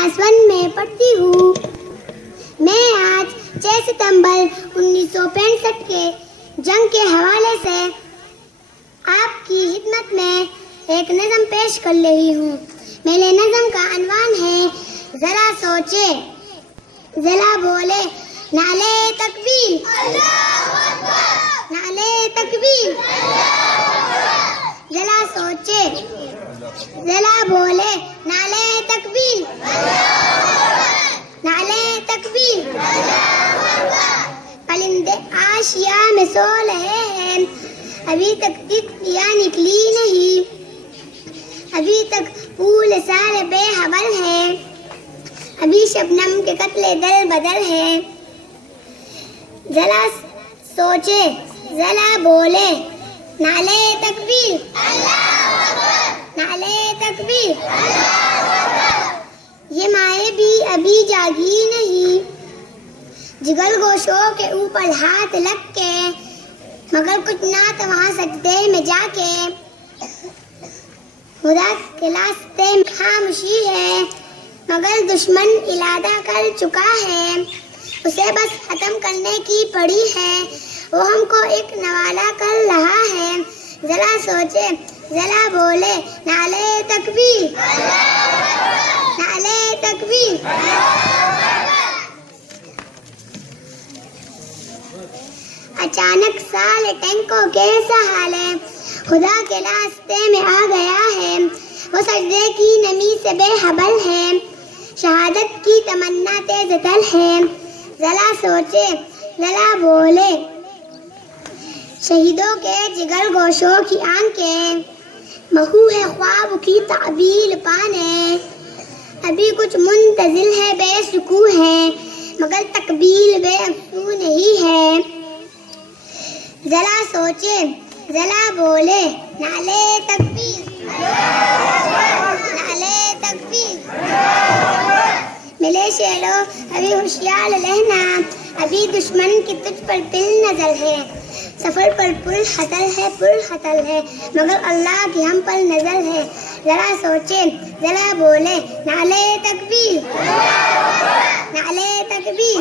Class 1 में पढ़ती हूँ। मैं आज 6 सितंबर 1965 के जंग के हवाले से आपकी खिदमत में एक नज़म पेश कर रही हूँ। मेरे नज़म का अनवान है ज़रा सोचे ज़रा बोले नाले तकबीर, नाले तकबीर। ज़रा सोचे ज़रा बोले नाले तकबीर, नाले तकबीर। परिंदे आशिया में सो रहे हैं, अभी तक तितलियां निकली नहीं, अभी तक फूल सारे बेहबल हैं, अभी शबनम के कत्ले दल बदल हैं। जरा सोचे जरा बोले नाले तकबीर, नाले तकबीर। ये माए भी अभी जागी नहीं, जिगर गोशों के ऊपर हाथ लग के, मगर कुछ ना तो वहाँ सजदे में जाके। खुदा के रास्ते में खामोशी है, मगर दुश्मन इरादा कर चुका है, उसे बस खत्म करने की पड़ी है, वो हमको एक नवाला कर रहा है। जरा सोचे जरा बोले नाले तकबीर, नाले तकबीर। अचानक साले टैंकों के सहारे खुदा के रास्ते में आ गया है, वो सजदे की नमी से बेहबल है, शहादत की तमन्ना तेज तल है। जरा सोचे जरा बोले शहीदों के जिगर गोशों की आंखें महू है ख्वाब की ताबीर पाने, अभी कुछ मुंतजिल है बेसुकू है, मगर तकबीर बेअसू नहीं है। जरा सोचे जरा बोले नाले तकबीर, नाले तकबीर। मिले शेरो अभी होशियार रहना, अभी दुश्मन की तुझ पर तिल नजर है, सफर पर पुल खतल है, मगर अल्लाह की हम पर नजर है। जरा सोचे जरा बोले नाले तकबीर, नाले तकबीर।